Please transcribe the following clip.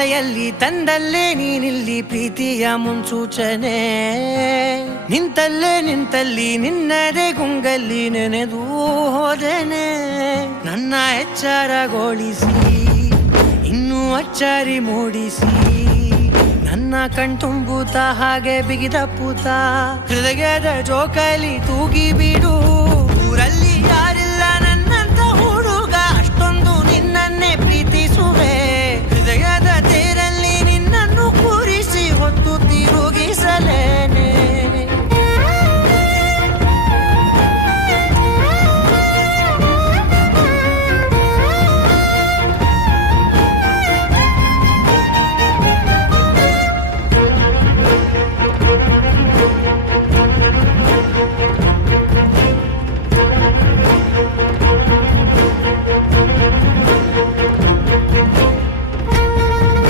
ಲಯಲ್ಲಿ ತಂದಲ್ಲೇ ನೀನಿಲ್ಲಿ ಪ್ರೀತಿಯ ಮುನ್ಸೂಚನೆ ನಿಂತಲ್ಲಿ ನಿನ್ನದೇ ಗುಂಗಲ್ಲಿ ನೆನೆದು ಹೋದೆನೆ ನನ್ನ ಎಚ್ಚರಗೊಳಿಸಿ ಇನ್ನೂ ಅಚ್ಚರಿ ಮೂಡಿಸಿ ನನ್ನ ಕಣ್ತುಂಬುತ್ತ ಹಾಗೆ ಬಿಗಿದ ಪೂತ ಹೃದಯದ ಜೋಕಾಲಿ ತೂಗಿ ಬಿಡು